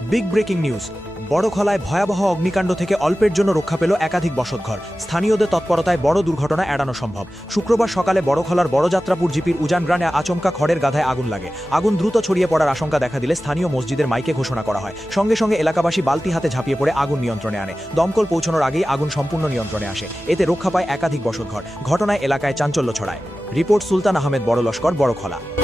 Big breaking news. বড়খলায় ভয়াবহ অগ্নিকাণ্ড থেকে অল্পের জন্য রক্ষা পেল একাধিক বসতঘর। স্থানীয়দের তৎপরতায় বড় দুর্ঘটনা এড়ানো সম্ভব। শুক্রবার সকালে বড়খলার বড়যাত্রাপুর জিপির উজান গ্রামে আচমকা খড়ের গাধায় আগুন লাগে। আগুন দ্রুত ছড়িয়ে পড়ার আশঙ্কা দেখা দিলে স্থানীয় মসজিদের মাইকে ঘোষণা করা হয়। সঙ্গে সঙ্গে এলাকাবাসী বালতি হাতে ঝাঁপিয়ে পড়ে আগুন নিয়ন্ত্রণে আনে। দমকল পৌঁছানোর আগেই আগুন সম্পূর্ণ নিয়ন্ত্রণে আসে। এতে রক্ষা পায় একাধিক বসতঘর। ঘটনায় এলাকায় চাঞ্চল্য ছড়ায়। রিপোর্ট সুলতান আহমেদ, বড় লস্কর, বড়খলা।